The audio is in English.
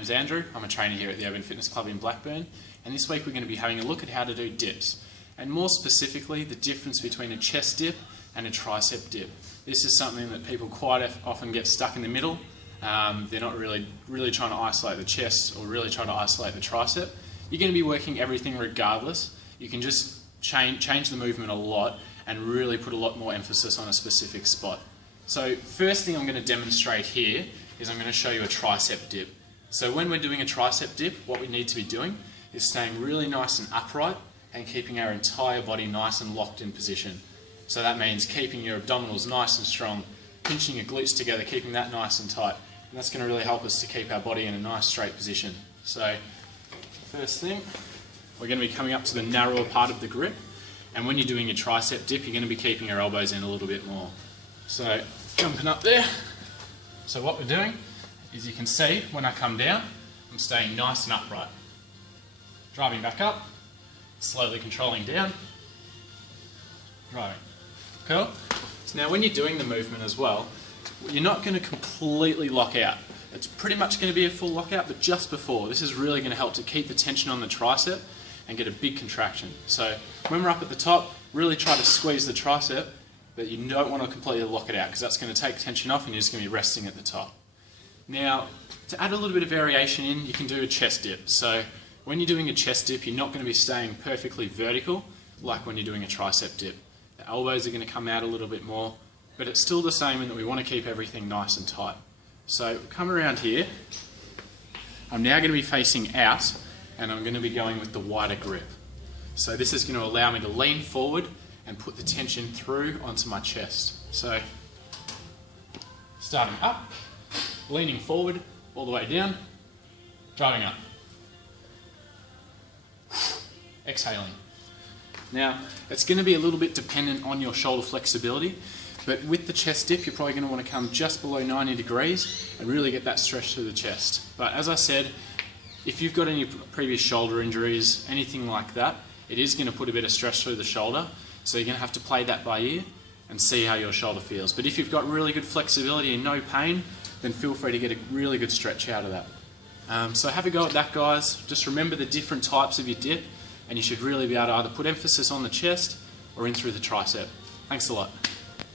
My name's Andrew. I'm a trainer here at the Urban Fitness Club in Blackburn, and this week we're going to be having a look at how to do dips, and more specifically the difference between a chest dip and a tricep dip. This is something that people quite often get stuck in the middle. They're not really trying to isolate the chest or really trying to isolate the tricep. You're going to be working everything regardless. You can just change the movement a lot and really put a lot more emphasis on a specific spot. So first thing I'm going to demonstrate here is I'm going to show you a tricep dip. So when we're doing a tricep dip, what we need to be doing is staying really nice and upright and keeping our entire body nice and locked in position. So that means keeping your abdominals nice and strong, pinching your glutes together, keeping that nice and tight. And that's going to really help us to keep our body in a nice straight position. So first thing, we're going to be coming up to the narrower part of the grip. And when you're doing your tricep dip, you're going to be keeping your elbows in a little bit more. So jumping up there. So what we're doing is, you can see when I come down, I'm staying nice and upright. Driving back up, slowly controlling down, driving. Cool? So now when you're doing the movement as well, you're not going to completely lock out. It's pretty much going to be a full lockout, but just before. This is really going to help to keep the tension on the tricep and get a big contraction. So when we're up at the top, really try to squeeze the tricep, but you don't want to completely lock it out because that's going to take tension off and you're just going to be resting at the top. Now, to add a little bit of variation in, you can do a chest dip. So when you're doing a chest dip, you're not going to be staying perfectly vertical like when you're doing a tricep dip. The elbows are going to come out a little bit more, but it's still the same in that we want to keep everything nice and tight. So come around here. I'm now going to be facing out and I'm going to be going with the wider grip. So this is going to allow me to lean forward and put the tension through onto my chest. So starting up, leaning forward all the way down, driving up, exhaling. Now, it's going to be a little bit dependent on your shoulder flexibility, but with the chest dip, you're probably going to want to come just below 90 degrees and really get that stretch through the chest. But as I said, if you've got any previous shoulder injuries, anything like that, it is going to put a bit of stress through the shoulder, so you're going to have to play that by ear and see how your shoulder feels. But if you've got really good flexibility and no pain, then feel free to get a really good stretch out of that. So have a go at that, guys. Just remember the different types of your dip, and you should really be able to either put emphasis on the chest or in through the tricep. Thanks a lot.